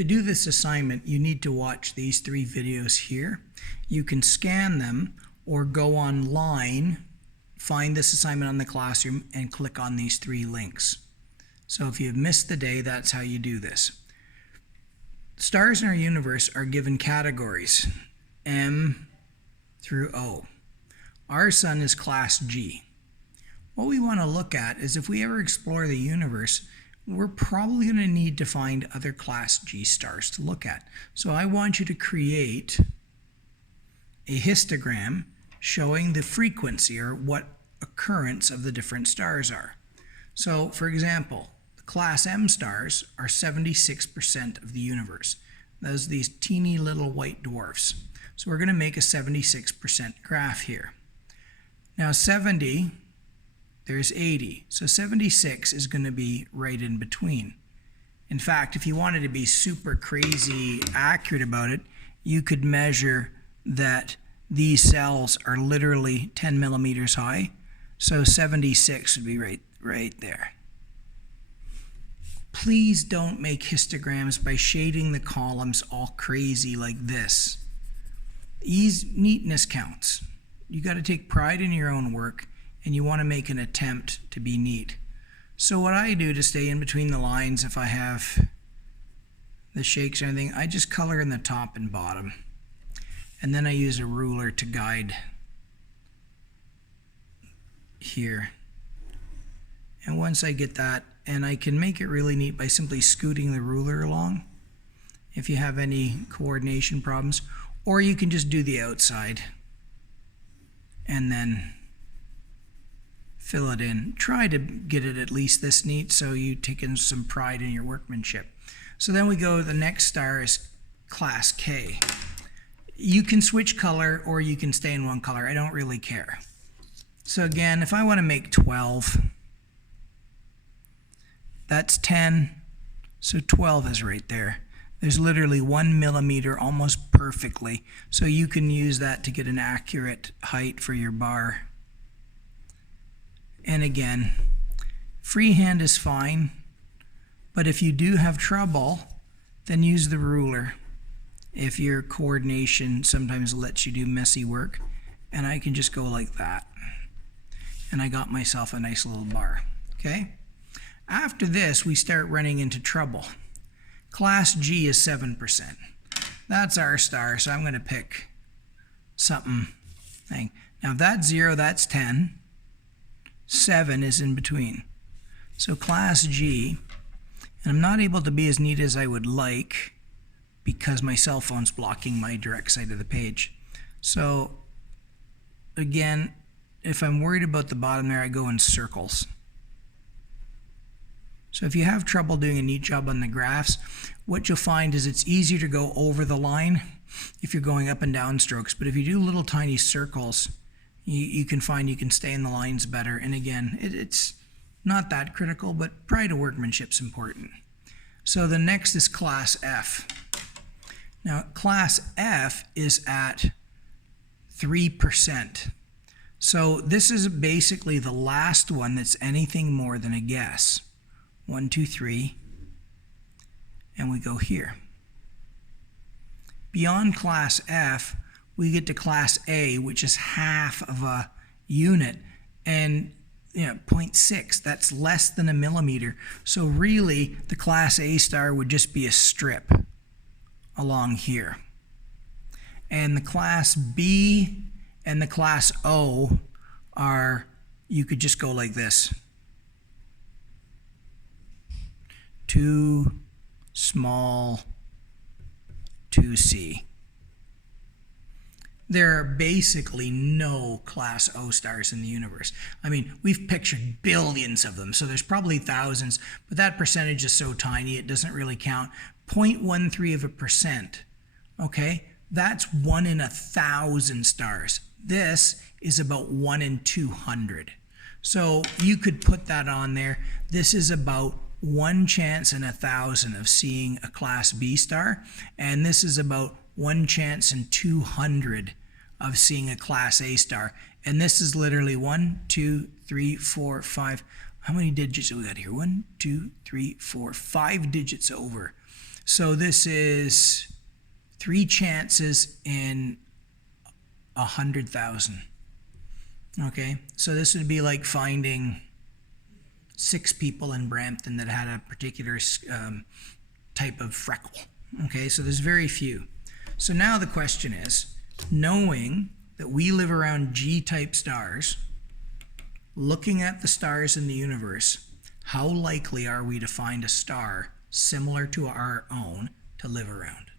To do this assignment, you need to watch these 3 videos here. You can scan them or go online, find this assignment on the classroom, and click on these 3 links. So if you've missed the day, that's how you do this. Stars in our universe are given categories, M through O. Our sun is class G. What we want to look at is if we ever explore the universe, we're probably going to need to find other class G stars to look at. So I want you to create a histogram showing the frequency or what occurrence of the different stars are. So for example, the class M stars are 76% of the universe. Those are these teeny little white dwarfs. So we're going to make a 76% graph here. Now 70, there's 80. So 76 is going to be right in between. In fact, if you wanted to be super crazy accurate about it, you could measure that these cells are literally 10 millimeters high. So 76 would be right there. Please don't make histograms by shading the columns all crazy like this. Neatness counts. You got to take pride in your own work, and you want to make an attempt to be neat. So what I do to stay in between the lines, if I have the shakes or anything, I just color in the top and bottom. And then I use a ruler to guide here. And once I get that, and I can make it really neat by simply scooting the ruler along if you have any coordination problems, or you can just do the outside and then fill it in. Try to get it at least this neat so you take in some pride in your workmanship. So then we go, the next star is class K. You can switch color or you can stay in one color. I don't really care. So again, if I want to make 12, that's 10, so 12 is right there. There's literally 1 millimeter almost perfectly, so you can use that to get an accurate height for your bar. And again, freehand is fine, but if you do have trouble, then use the ruler. If your coordination sometimes lets you do messy work, and I can just go like that. And I got myself a nice little bar, okay? After this, we start running into trouble. Class G is 7%. That's our star, so I'm going to pick something. Now if that's 0, that's 10. 7 is in between. So class G, and I'm not able to be as neat as I would like because my cell phone's blocking my direct side of the page. So again, if I'm worried about the bottom there, I go in circles. So if you have trouble doing a neat job on the graphs, what you'll find is it's easier to go over the line if you're going up and down strokes. But if you do little tiny circles, you can find you can stay in the lines better. And again, it's not that critical, but pride of workmanship is important. So the next is class F. Now class F is at 3%. So this is basically the last one that's anything more than a guess. 1, 2, 3, and we go here. Beyond class F, we get to class A, which is half of a unit, and 0.6, that's less than a millimeter. So really, the class A star would just be a strip along here. And the class B and the class O are, you could just go like this. Too small to see. There are basically no class O stars in the universe. I mean, we've pictured billions of them, so there's probably thousands, but that percentage is so tiny it doesn't really count. 0.13%, okay? That's 1 in 1,000 stars. This is about 1 in 200. So you could put that on there. This is about 1 chance in 1,000 of seeing a class B star, and this is about 1 chance in 200 of seeing a class A star. And this is literally 1, 2, 3, 4, 5. How many digits do we got here? 1, 2, 3, 4, 5 digits over. So this is 3 chances in 100,000. Okay, so this would be like finding 6 people in Brampton that had a particular type of freckle. Okay, so there's very few. So now the question is, knowing that we live around G-type stars, looking at the stars in the universe, how likely are we to find a star similar to our own to live around?